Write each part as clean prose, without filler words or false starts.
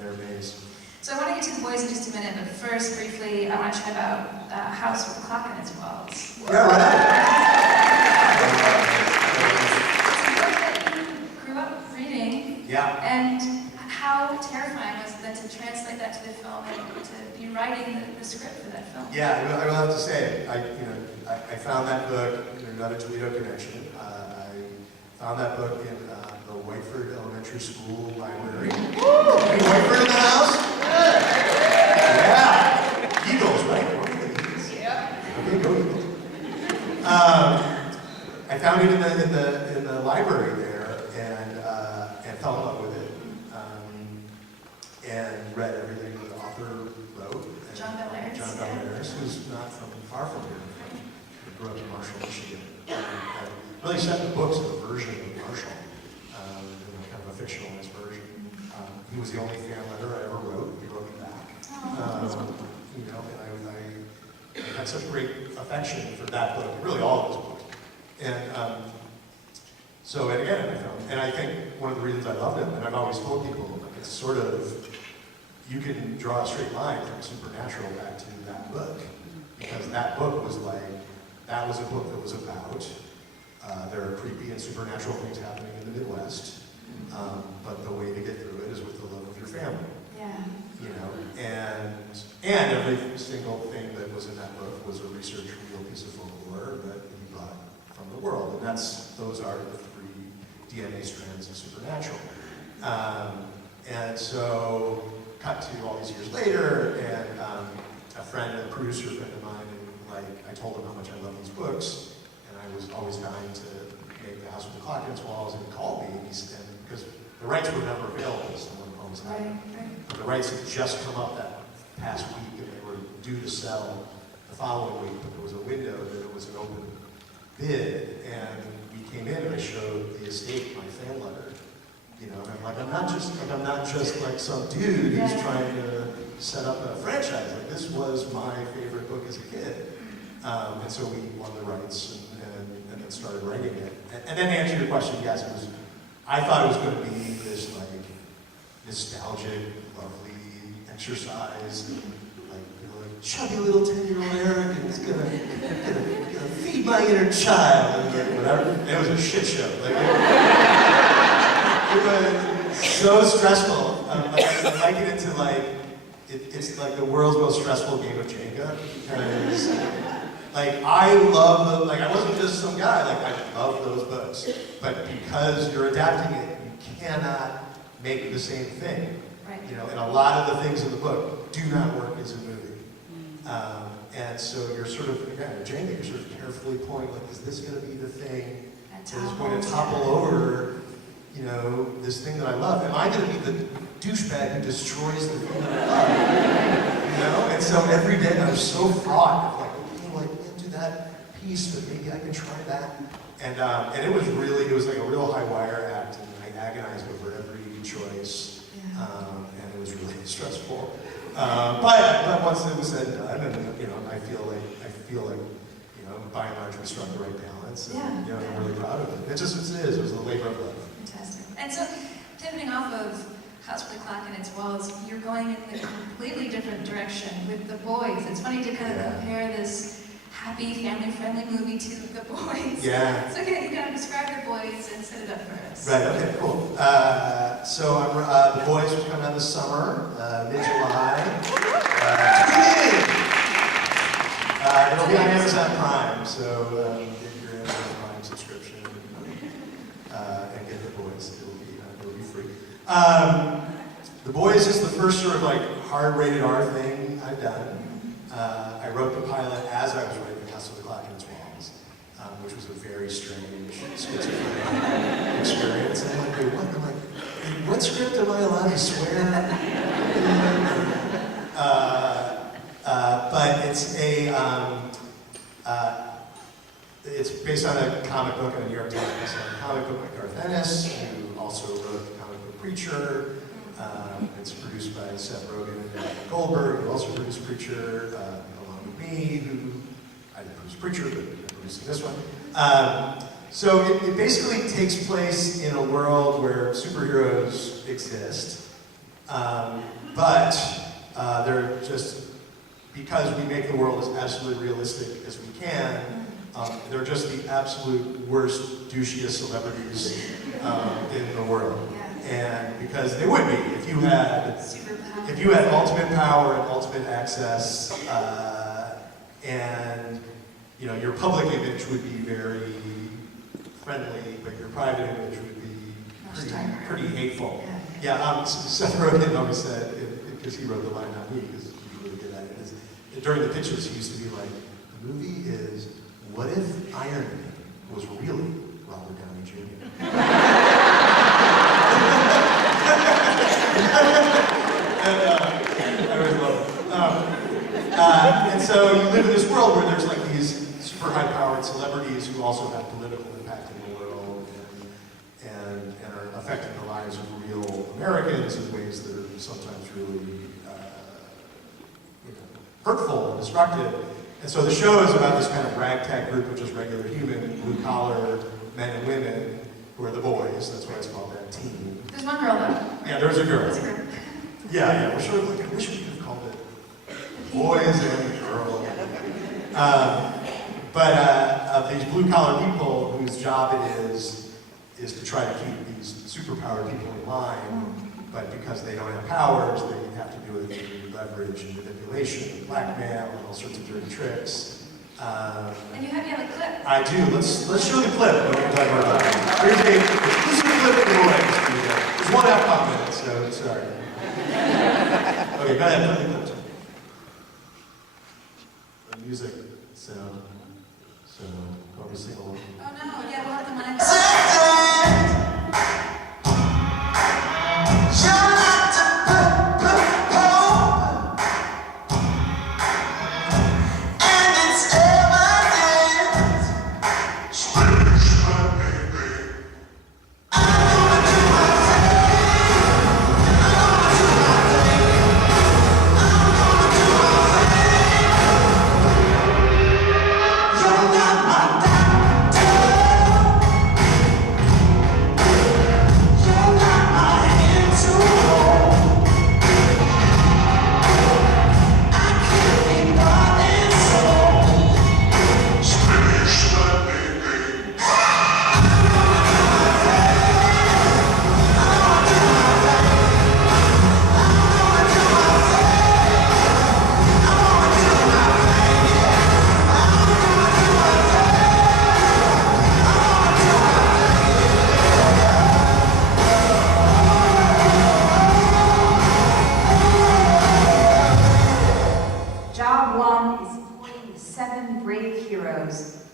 their base. So I want to get to the boys in just a minute, but first, briefly, I want to chat about House with the Clock in its Walls. Yeah, right. It's a book that you grew up reading. Yeah. And how terrifying was it then to translate that to the film and to be writing the script for that film? Yeah, I will have to say, I found that book, another Toledo connection. I found that book in the Whiteford Elementary School library. Woo! Any Whiteford in the house? Yeah. Eagles, right? Yeah. Okay, go Eagles. I found it in the library there and fell in love with it. And read everything the author wrote. John Belair's. John Belair's, who's not far from here. He grew up in Marshall, Michigan. And really set the books of a version of Marshall, kind of a fictionalized version. He was the only fan letter I ever wrote. He wrote me back. And I had such great affection for that book, really all of his books. And and again, I think one of the reasons I loved him, and I've always told people, it's sort of, you can draw a straight line from Supernatural back to that book, because that book was that was a book that was about, there are creepy and supernatural things happening in the Midwest, but the way to get through it is with the love of your family. Yeah. And every single thing that was in that book was a research real piece of folklore that he brought from the world, and those are the three DNA strands of Supernatural. And so, cut to all these years later, and a producer friend of mine, and I told him how much I love these books, and I was always dying to make The House with the Clock in its Walls, and he called me, because the rights were never available, someone owns that. Right. The rights had just come up that past week, and they were due to sell the following week, but there was a window that it was an open bid, and we came in and I showed the estate my fan letter. And I'm not just like some dude who's trying to set up a franchise. This was my favorite book as a kid. And so we won the rights and then started writing it. And then to answer your question, yes, I thought it was going to be this nostalgic, lovely exercise, chubby little 10-year-old Eric, and he's gonna feed my inner child, and whatever. And it was a shit show. It was so stressful. I liken it to it's like the world's most stressful game of Jenga, because I love I wasn't just some guy, I love those books, but because you're adapting it, you cannot make the same thing. Right. And a lot of the things in the book do not work as a movie. And so you're sort of, again, Jenga, you're sort of carefully pointing, is this going to be the thing that is going to topple over, this thing that I love? Am I going to be the douchebag who destroys the thing that I love? And so every day I'm so fraught of can't do that piece, but maybe I can try that. And it was like a real high wire act, and I agonized over every choice, and it was really stressful. But once it was said and done, and I feel like by and large we struck the right balance, and I'm really proud of it. It was a labor of love. Fantastic. And so, pivoting off of House with the Clock in its Walls, you're going in a completely different direction with The Boys. It's funny to kind of compare this happy, family-friendly movie to The Boys. Yeah. So can you kind of describe The Boys and set it up for us? Right, okay, cool. The Boys was coming out this summer, mid-July. Tune in! It'll be on Amazon Prime, so get your Amazon Prime subscription and get The Boys. It'll be free. The Boys is the first sort of hard rated R thing I've done. I wrote the pilot as I was writing House with the Clock in its Walls, which was a very strange schizophrenic experience. And I'm like, what script am I allowed to swear? But it's based on a comic book in a New York Times bestselling comic book by Garth Ennis, who also wrote the comic book Preacher. It's produced by Seth Rogen and Dan Goldberg, who also produced Preacher, along with me, who I didn't produce Preacher, but I'm producing this one. So it basically takes place in a world where superheroes exist, But they're just, because we make the world as absolutely realistic as we can, they're just the absolute worst, douchiest celebrities in the world. And because they would be, if you had ultimate power and ultimate access, and your public image would be very friendly, but your private image would be pretty hateful. Yeah, Seth Rogen always said, because he wrote the line, not me, because he's really good at it, is during the pitches he used to be like, the movie is, what if Iron Man was really Robert Downey Jr.? I always love it. And so you live in this world where there's like these super high-powered celebrities who also have political impact in the world and are affecting the lives of real Americans in ways that are sometimes really hurtful and destructive. And so the show is about this kind of ragtag group of just regular human, blue-collar men and women who are the boys. That's why it's called that team. There's one girl though. Yeah, there's a girl. There's a girl. Yeah, we're sort of like, I wish we could have called it boys and girl. But these blue-collar people whose job it is to try to keep these superpowered people in line, but because they don't have powers, they have to do it through leverage and manipulation and blackmail and all sorts of dirty tricks. And you have a clip. I do. Let's show the clip when we're talking about that. Here's a exclusive clip of the boys. It's 1.5 minutes, so sorry. Okay, go ahead, play the clip. The music sound. So, probably sing along. Oh no, yeah, we'll have the mic.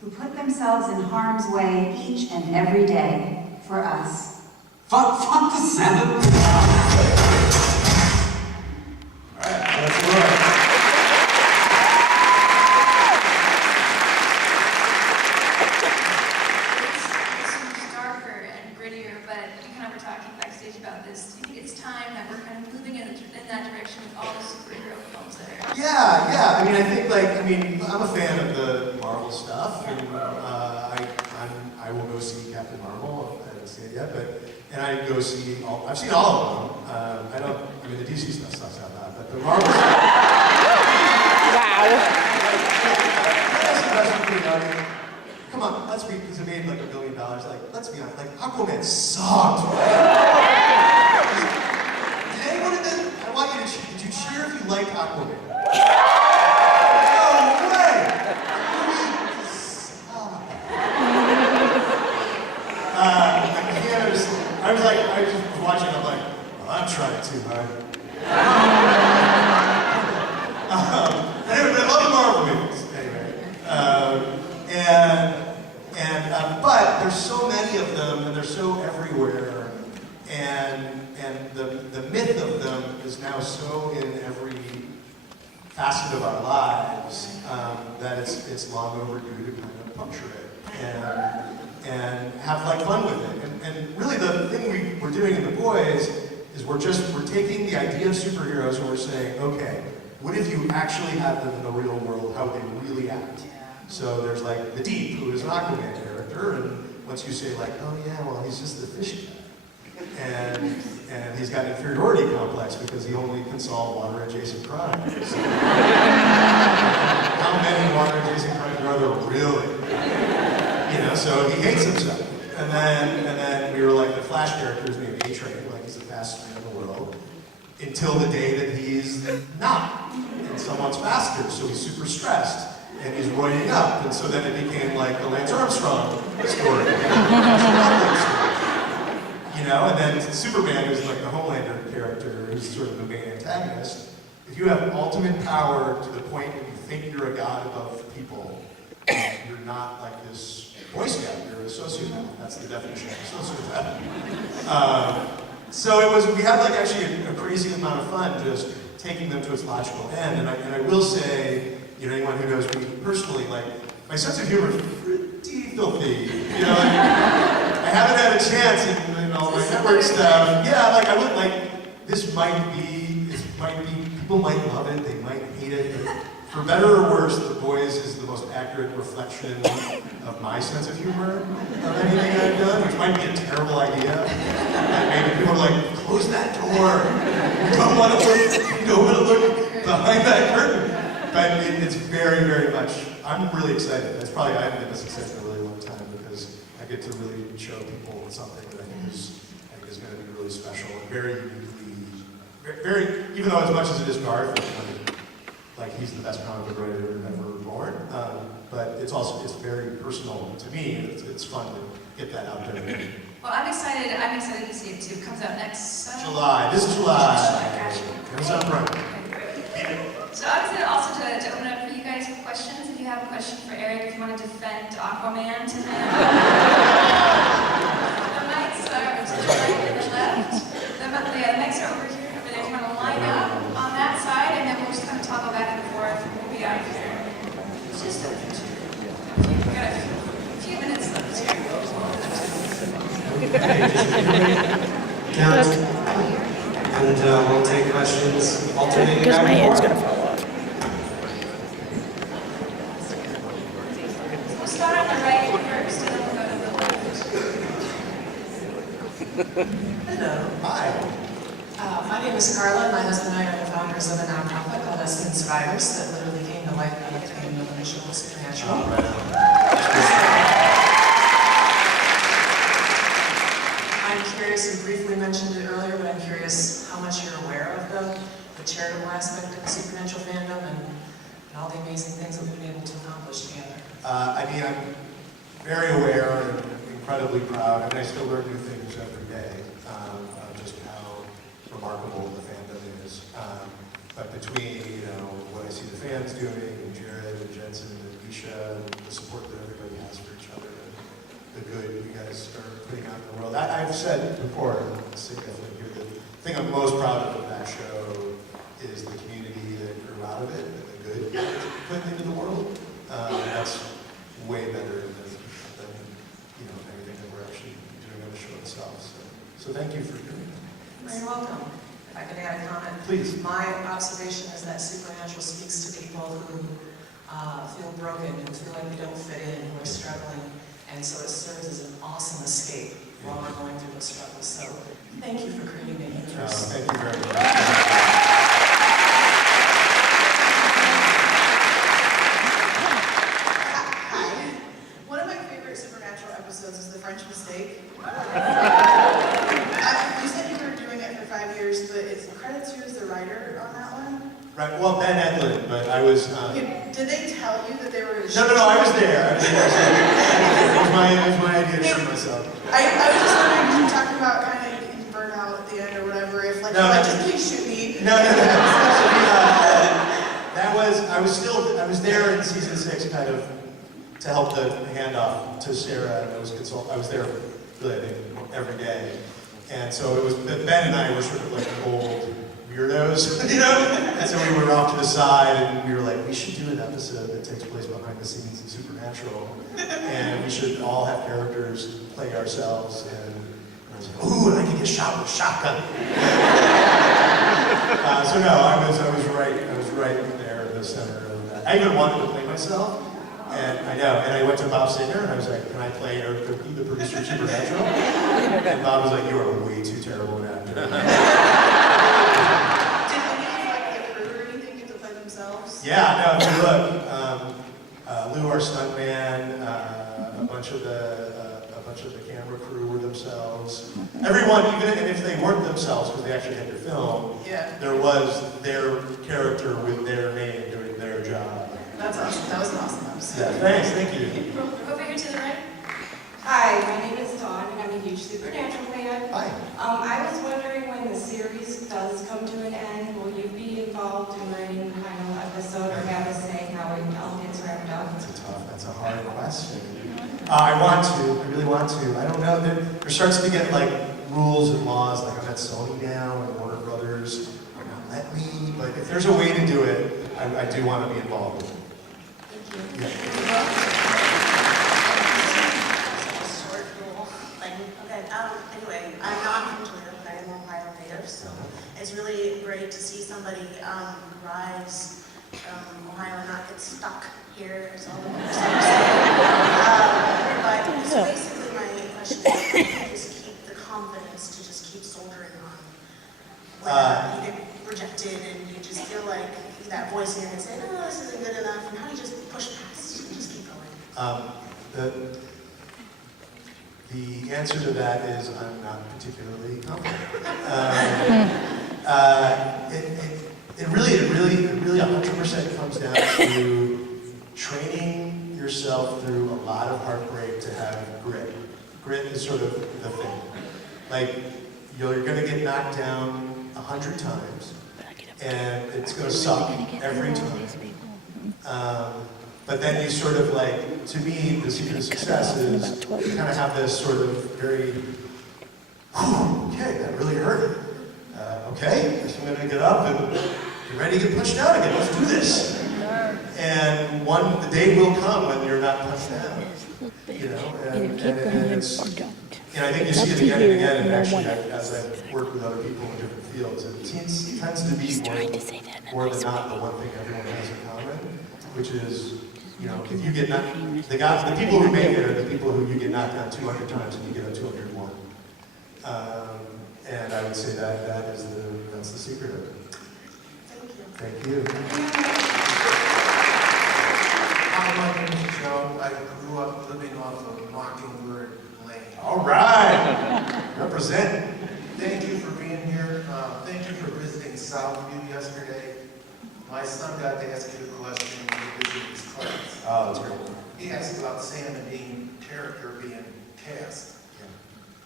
Who put themselves in harm's way each and every day for us. Fuck the 7? All right, that's right. It's darker and grittier, but we kind of were talking backstage about this. Do you think it's time that we're kind of moving in that direction with all the superhero films that are? Yeah. I mean, I think I'm a fan of the Marvel stuff, and I will go see Captain Marvel. I haven't seen it yet, and I go see I've seen all of them. The DC stuff sucks out loud, but the Marvel stuff. Wow. Come on, let's be, because it made like $1 billion. Let's be honest, Aquaman sucked. Did anyone in this? I want you to cheer. Did you cheer if you liked Aquaman? I was watching, I'm like, well, I'm trying too hard. Anyway, I love the Marvel movies, anyway. But there's so many of them, and they're so everywhere, and the myth of them is now so in every facet of our lives that it's long overdue to kind of puncture it and have fun with it. And really the thing we're doing in The Boys is we're taking the idea of superheroes and we're saying, okay, what if you actually had them in the real world, how would they really act? So there's like the Deep, who is an Aquaman character, and once you say oh yeah, well he's just the fish guy. and he's got an inferiority complex because he only can solve water-adjacent crimes. So, how many water-adjacent crimes are there really? You know, so he hates himself. And then we were like, the Flash character is named A-Train, like he's the fastest man in the world, until the day that he's not, and someone's faster, so he's super stressed, and he's roiding up, and so then it became like the Lance Armstrong story. You know, and then Superman, who's like the Homelander character, who's sort of the main antagonist. If you have ultimate power to the point where you think you're a god above people, you're not like this Boy Scout, you're a sociopath. That's the definition of a sociopath. So it was, we had like actually a crazy amount of fun just taking them to its logical end. And I will say, you know, anyone who knows me personally, like, my sense of humor is pretty filthy. You know, like, I haven't had a chance in all my network stuff. Yeah, like I would like, this might be, people might love it, they might hate it, but for better or worse, The Boys is the most accurate reflection of my sense of humor of anything I've done, which might be a terrible idea. And maybe people are like, close that door. You don't want to look behind that curtain. But it's very, very much, I'm really excited. That's probably, I haven't been this excited in a really long time because I get to really show people something that I think is going to be really special and very uniquely, very, even though as much as it is Garth, like he's the best comic book writer ever born, but it's also, it's very personal to me, and it's fun to get that out there. Well, I'm excited to see it too. It comes out next July, this July. Gotcha. Comes out right. So I was going to also to open up for you guys with questions. If you have a question for Eric, if you want to defend Aquaman tonight. The mics are to the right and the left. The mics are over here, over there. If you want to line up on that side, and then we'll just kind of toggle back and forth, and we'll be out of here. It's just a we've got a few minutes left here. Count, and we'll take questions alternating Because back my and head's forth. gonna fall off. We'll start on the right first, and then we'll go to the left. Hello. Hi. My name is Carla. My husband and I are the founders of a nonprofit called Lesbian Survivors that literally came to life out of the fame of the show Supernatural. I'm curious, you briefly mentioned it earlier, but I'm curious how much you're aware of the charitable aspect of the Supernatural fandom and all the amazing things that we've been able to accomplish together. I mean, I'm very aware and incredibly proud. I mean, I still learn new things every day, just how remarkable the fandom is. But between, you know, what I see the fans doing, and Jared and Jensen and Misha, and the support that everybody has for each other, and the good you guys are putting out in the world. I've said before, and I'll say definitely here, the thing I'm most proud of that show is the community that grew out of it, and the good that put into the world. That's way better than you know, anything that we're actually doing on the show itself. So thank you for doing that. You're welcome. If I could add a comment. Please. My observation is that Supernatural speaks to people who feel broken, who feel like they don't fit in, who are struggling, and so it serves as an awesome escape while we're going through the struggle. So thank you for creating a universe. Thank you very much. Hi. One of my favorite Supernatural episodes is The French Mistake. You said you were doing it for 5 years, but it's credits you as the writer on that one? Right, well, Ben Edlund, but I was... Did they tell you that they were going to No, I was there. It was my idea to shoot myself. I was just wondering, because you talked about kind of getting burnt out at the end or whatever, if like, just please shoot me. No. That was, I was there in season 6 kind of to help the handoff to Sarah, and I was there really, I think, every day. And so it was, Ben and I were sort of like old weirdos, you know? And so we were off to the side, and we were like, we should do an episode that takes place behind the scenes of Supernatural, and we should all have characters play ourselves, and I was like, ooh, and I can get shot with a shotgun. So no, I was right there in the center of that. I even wanted to play myself, And I know, and I went to Bob Singer and I was like, can I play Eric Kripke, the producer of Supernatural? And Bob was like, you are way too terrible an actor. Did any of like the crew or anything get to play themselves? Yeah, no, if you look, Lou, our stuntman, a bunch of the camera crew were themselves. Everyone, even if they weren't themselves, because they actually had to film, Yeah. there was their character with their name doing their job. That's awesome. That was an awesome episode. Yeah, thanks, thank you. Over here to the right. Hi, my name is Dawn, and I'm a huge Supernatural fan. Hi. I was wondering when the series does come to an end, will you be involved in writing the final episode or have a say how it all gets wrapped up? That's a hard question. I really want to. I don't know, there starts to get like rules and laws, like I'm at Sony now, and Warner Brothers are not let me, but if there's a way to do it, I do want to be involved with it. Thank you. Yeah. Short little thing. Okay. Anyway, I'm not from Toledo, but I am an Ohio native, so it's really great to see somebody rise from Ohio and not get stuck here. So, but so basically, my question is, how do you just keep the confidence to just keep soldiering on when you get rejected and you just feel like that voice in your head saying, "Oh, this isn't good enough," and how do you just push past and just keep going? The answer to that is I'm not particularly confident. It really 100% comes down to training yourself through a lot of heartbreak to have grit. Grit is sort of the thing. Like, you're gonna get knocked down 100 times, and it's gonna suck every time. But then you sort of like, to me, the secret of success is you kind of have this sort of very, okay, that really hurt. Okay, guess I'm gonna get up and get ready to get pushed down again. Let's do this. And the day will come when you're not pushed down. You know, and it's, and I think you see it again and again, and actually as I've worked with other people in different fields, it tends to be more than not the one thing everyone has in common, which is, you know, if you get knocked, the people who make it are the people who you get knocked down 200 times and you get up 201. And I would say that's the secret of it. Thank you. Thank you. Hi, my name is Joe. I grew up living off of Mockingbird Lane. All right, represent. Thank you for being here. Thank you for visiting Southview yesterday. My son got to ask you a question when he visited his class. Oh, that's great. He asked about Sam and Dean character being cast.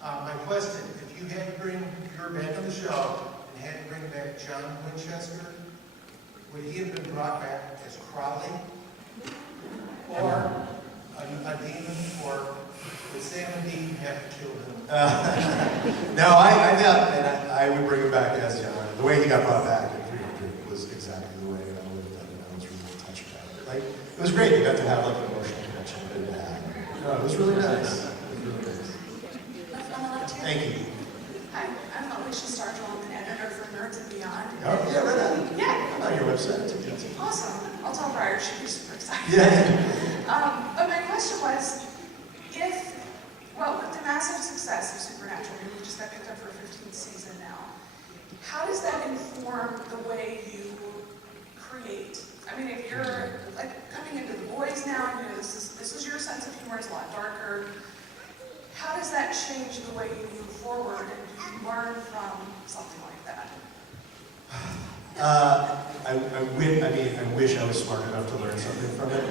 My question, if you had to bring your back on the show and had to bring back John Winchester, would he have been brought back as Crowley? Or a demon? Or would Sam and Dean have to kill him? No, I thought, and I would bring him back as John. The way he got brought back in 300 was exactly the way I would have done it. I was really touched about it. Like, it was great. You got to have like an emotional connection with that. No, it was really nice. Thank you. Hi, I'm Alicia Starjold, an editor for Nerds and Beyond. Oh, yeah, right on. Yeah. I'm on your website. Awesome. I'll tell Briar she'll be super excited. Yeah. But my question was, with the massive success of Supernatural, and you just got picked up for a 15th season now, how does that inform the way you create? I mean, if you're like coming into The Boys now, you know, this is your sense of humor is a lot darker. How does that change the way you move forward and do you learn from something like that? I wish I was smart enough to learn something from it.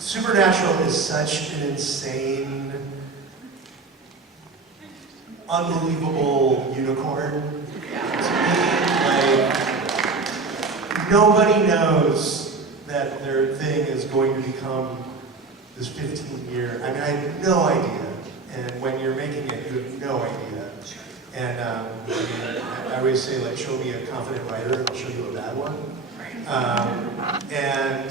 Supernatural is such an insane, unbelievable unicorn. To me, like, nobody knows that their thing is going to become this 15-year, I mean, I had no idea. And when you're making it, you have no idea. And I always say, like, show me a confident writer, and I'll show you a bad one. And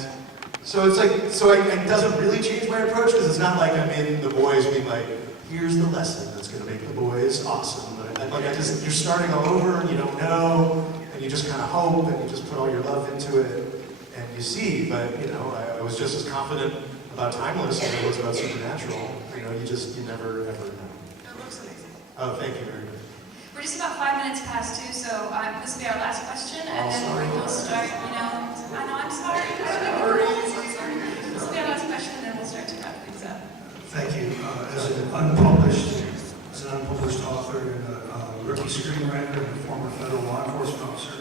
so it's like, it doesn't really change my approach, because it's not like I'm in The Boys being like, here's the lesson that's going to make The Boys awesome. But you're starting all over, and you don't know, and you just kind of hope, and you just put all your love into it, and you see, but I was just as confident about Timeless as I was about Supernatural. You never ever know. It looks amazing. Oh, thank you very much. We're just about 5 minutes past 2, so this will be our last question, and then we'll start, I know, I'm sorry. This will be our last question, and then we'll start to wrap things up. Thank you. As an unpublished author and a rookie screenwriter and a former federal law enforcement officer,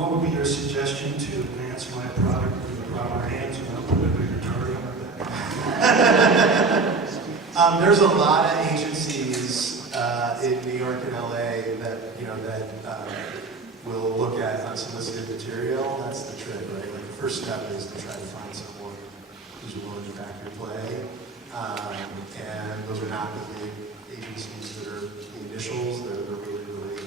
what would be your suggestion to advance my product with the proper hands without putting a bigger target on my back? There's a lot of agencies in New York and LA that will look at unsolicited material. That's the trick, right? Like the first step is to try to find someone who's willing to back your play, and those are not the big agencies that are the initials. They're really, really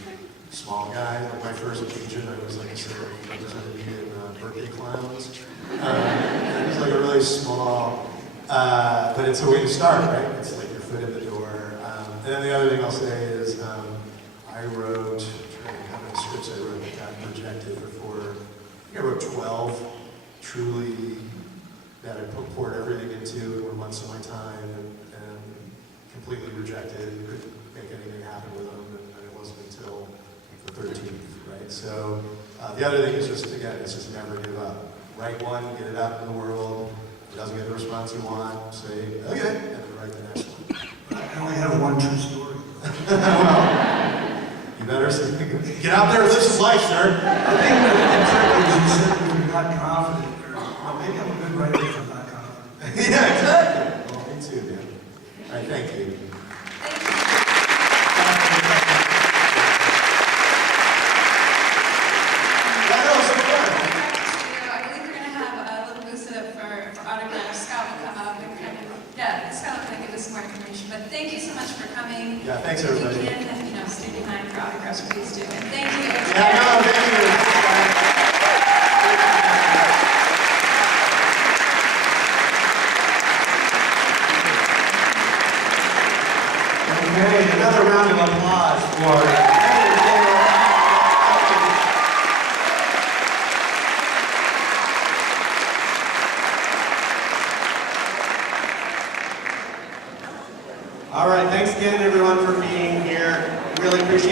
small guys. Like my first agent, I was like I said, represented me in Birthday Clowns. It was like a really small, but it's a way to start, right? It's like your foot in the door. And then the other thing I'll say is I wrote, how many scripts I wrote that got rejected before. I wrote 12 truly that I poured everything into and were months of my time and completely rejected. Couldn't make anything happen with them, and it wasn't until the 13th, right? So the other thing is just, again, it's just never give up. Write one, get it out in the world. If it doesn't get the response you want, say, okay, and then write the next one. I only have one true story. Well, you better get out there and live some life, sir. I think that you said if you're not confident, or maybe I'm a good writer if I'm not confident. Yeah, exactly. Well, me too, man. All right, thank you. Thank you so much for coming. Yeah, thanks everybody. If you can, stay behind for autographs, please do. And thank you. Yeah, no, thank you. Okay, another round of applause for all right, thanks again everyone for being here. Really appreciate it.